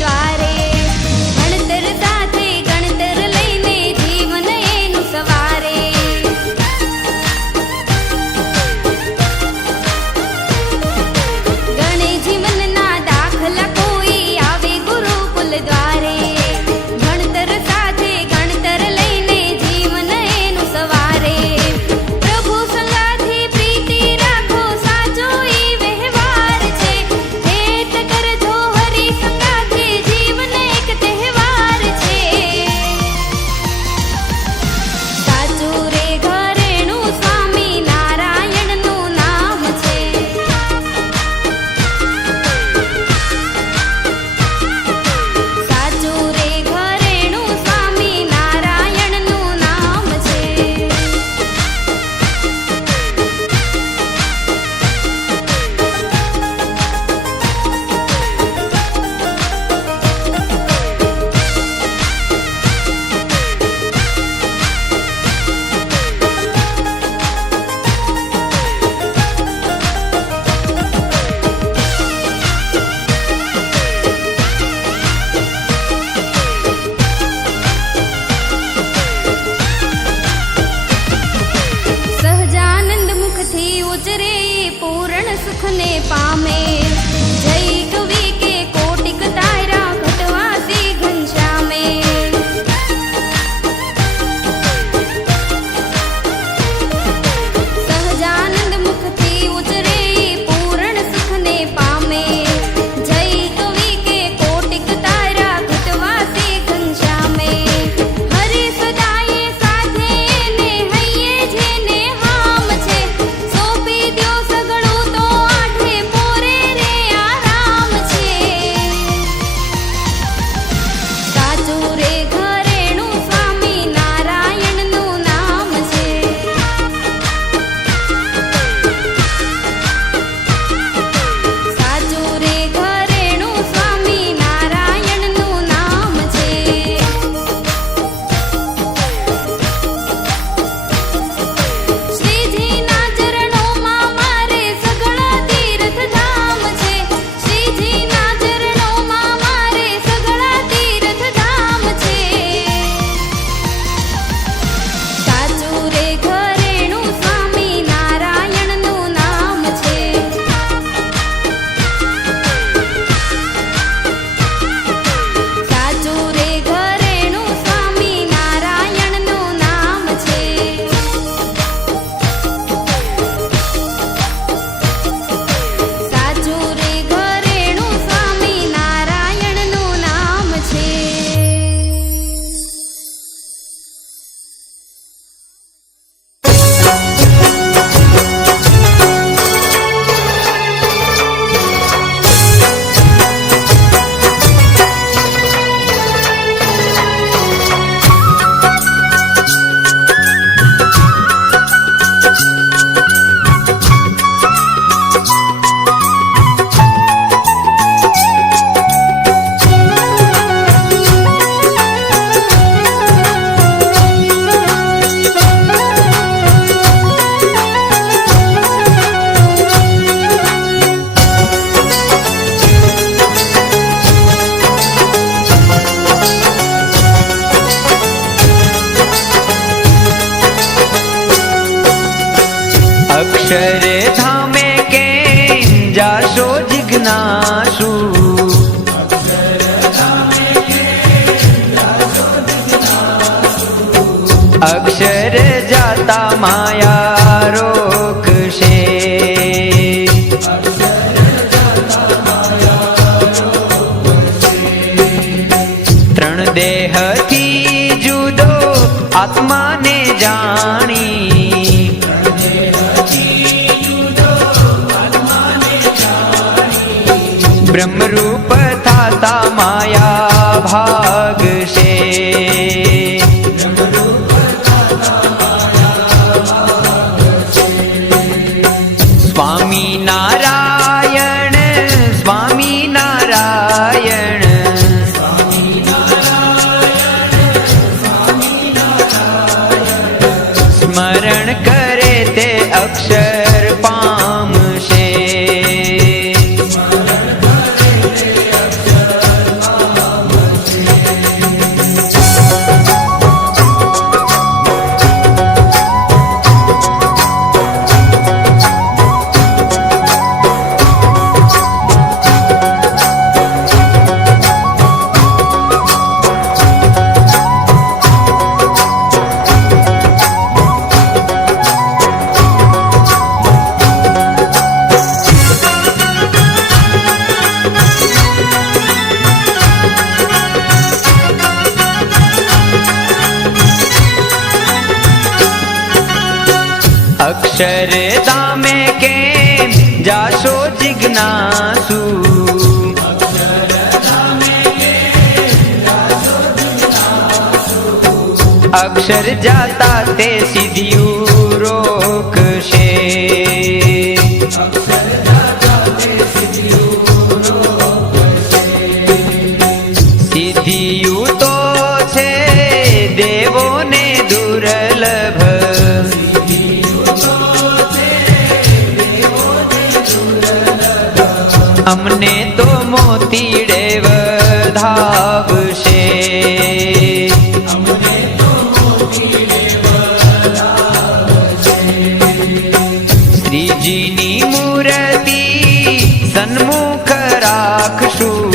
દ્વારે. ભણતર સાથે ગણતર લઈને જીવન એનું સવારે. ગણે જીવનના દાખલા કોઈ આવે ગુરુકુલ દ્વારે. ભણતર સાથે ગણતર લઈને જીવન એનું સવારે. પ્રભુ સંગાથી પ્રીતિ રાખો સાચો ઈ વ્યવહાર છે. હેત કરજો હરિ સંગાથી જીવન એક તહેવાર છે. સાચું રે ઘરેણું સ્વામી નારાયણનું નામ છે. સાચું રે ઘરેણું સ્વામી નારાયણનું નામ છે. સહજાનંદ મુખથી ઉચરે પૂર્ણ સુખને પામે. જય કવિ કે કોટિક તારા ઘટવાસી ઘનશ્યામે. સહજાનંદ મુખથી ઉચરે પૂર્ણ સુખને પામે. જય કવિ કે કોટિક તારા ઘટવાસી ઘનશ્યામે. હરિ સદાય સાથે એને હૈયે જેને હામ છે. સોંપી દ્યો સગળું તો આઠે પોરે રે આરામ છે. સાચું રે ઘરેણું સ્વામી નારાયણનું નામ છે. સાચું રે ઘરેણું સ્વામી નારાયણનું નામ છે. શ્રીજીના ચરણોમાં મારે સઘળા તીર્થ ધામ છે. શ્રીજીના ચરણોમાં મારે સઘળા તીર્થ ધામ છે. સાચું રે ઘરેણું સ્વામી નારાયણનું નામ છે. સાચું રે ઘરેણું સ્વામી નારાયણનું નામ છે. સાચું રે ઘરેણું સ્વામી નારાયણનું નામ છે. અક્ષરે ધામે કે જાશો જિજ્ઞાસુ. અક્ષર જાતા માયા રોકશે. ત્રણ દેહથી જુદો આત્માને જાણી. બ્રહ્મરૂપ થાતા માયા ભાગશે. સ્વામી નારાયણ સ્વામી નારાયણ. સ્મરણ કરે તે અક્ષર પામશે. અક્ષરધામે કેમ જાશો જિજ્ઞાસુ અક્ષર જાતા તે સિદ્ધિયું રોકશે સિદ્ધિયું તો છે દેવોને દુર્લભ અમને તો મોતીડે વધાવશે શ્રીજીની મૂર્તિ સન્મુખ રાખશું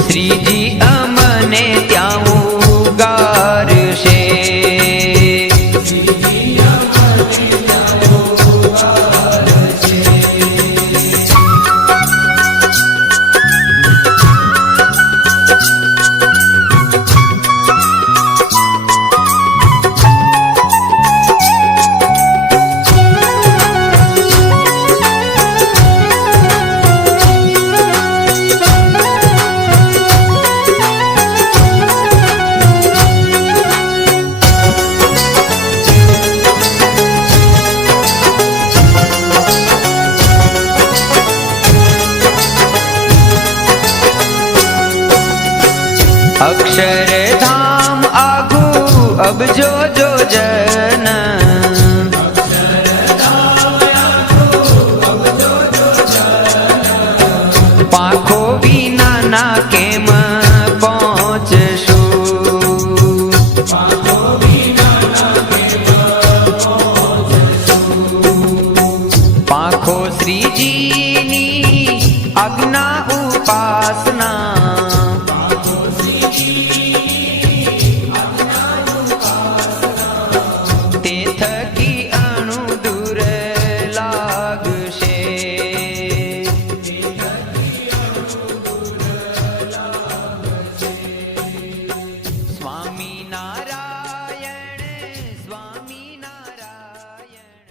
શ્રીજી અમને ત્યાં ઉગારશે અક્ષરધામ આગુ અબજો જોજન પાંખો વિનાના કેમ પહોંચશું પાંખો શ્રીજીની આજ્ઞા ઉપાસના તે થકી અણુ દૂર લાગશે સ્વામી નારાયણ સ્વામી નારાયણ